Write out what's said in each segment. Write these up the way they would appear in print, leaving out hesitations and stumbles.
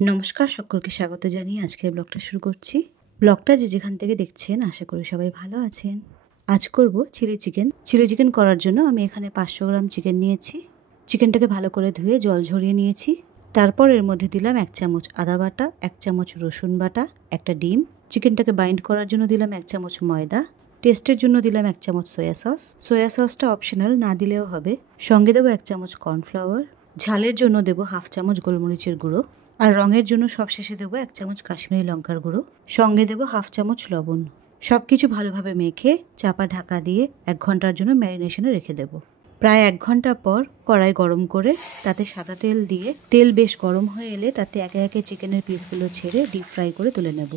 নমস্কার, সকলকে স্বাগত জানিয়ে আজকের ব্লগটা শুরু করছি। ব্লগটা যে যেখান থেকে দেখছেন আশা করি সবাই ভালো আছেন। আজ করব চিলি চিকেন। চিলি চিকেন করার জন্য আমি এখানে 500 গ্রাম চিকেন নিয়েছি। চিকেনটাকে ভালো করে ধুয়ে জল ঝরিয়ে নিয়েছি। তারপর এর মধ্যে দিলাম 1 চামচ আদা বাটা, 1 চামচ রসুন বাটা, একটা ডিম। চিকেনটাকে বাইন্ড করার জন্য দিলাম 1 চামচ ময়দা। টেস্টের জন্য দিলাম 1 চামচ সয়া সস। সয়া সসটা অপশনাল, না দিলেও হবে। সঙ্গে দেবো 1 চামচ কর্নফ্লাওয়ার। ঝালের জন্য দেবো 1/2 চামচ গোলমরিচের গুঁড়ো। আর রঙের জন্য সবশেষে দেবো 1 চামচ কাশ্মীরি লঙ্কার গুঁড়ো। সঙ্গে দেবো 1/2 চামচ লবণ। সব কিছু ভালোভাবে মেখে চাপা ঢাকা দিয়ে 1 ঘন্টার জন্য ম্যারিনেশনে রেখে দেবো। প্রায় 1 ঘন্টা পর কড়াই গরম করে তাতে সাদা তেল দিয়ে তেল বেশ গরম হয়ে এলে তাতে একে একে চিকেনের পিসগুলো ছেড়ে ডিপ ফ্রাই করে তুলে নেব।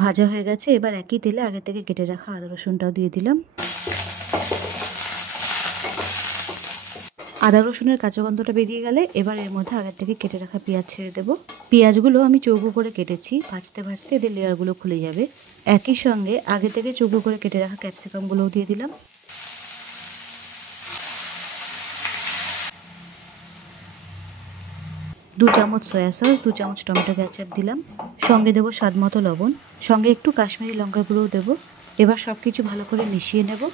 ভাজা হয়ে গেছে, এবার একই তেলে আগে থেকে কেটে রাখা আদা রসুনটাও দিয়ে দিলাম। আদা রসুনের কাঁচা গন্ধটা বেরিয়ে গেলে এবার এর মধ্যে আগে থেকে কেটে রাখা পেঁয়াজ ছেড়ে দেবো। পেঁয়াজগুলো আমি চৌকো করে কেটেছি, ভাজতে ভাজতে এদের লেয়ারগুলো খুলে যাবে। একই সঙ্গে আগে থেকে চৌকো করে কেটে রাখা ক্যাপসিকামগুলোও দিয়ে দিলাম। দু চামচ সয়া সস, 2 চামচ টমেটো কেচাপ দিলাম। সঙ্গে দেবো স্বাদ মতো লবণ, সঙ্গে একটু কাশ্মীরি লঙ্কার গুঁড়োও দেবো। এবার সব কিছু ভালো করে মিশিয়ে নেব।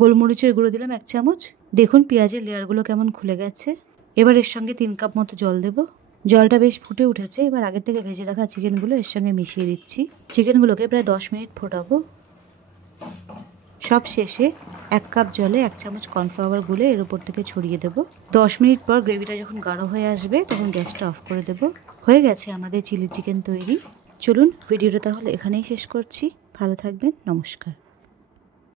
গোলমরিচের গুঁড়ো দিলাম 1 চামচ। দেখুন পেঁয়াজের লেয়ারগুলো কেমন খুলে গেছে। এবার এর সঙ্গে 3 কাপ মতো জল দেব। জলটা বেশ ফুটে উঠেছে, এবার আগে থেকে ভেজে রাখা চিকেনগুলো এর সঙ্গে মিশিয়ে দিচ্ছি। চিকেনগুলোকে প্রায় 10 মিনিট ফোটাবো। সব শেষে 1 কাপ জলে 1 চামচ কর্নফ্লাওয়ার গুলে এর উপর থেকে ছড়িয়ে দেব। 10 মিনিট পর গ্রেভিটা যখন গাঢ় হয়ে আসবে তখন গ্যাসটা অফ করে দেব। হয়ে গেছে আমাদের চিলি চিকেন তৈরি। চলুন ভিডিওটা তাহলে এখানেই শেষ করছি। ভালো থাকবেন, নমস্কার।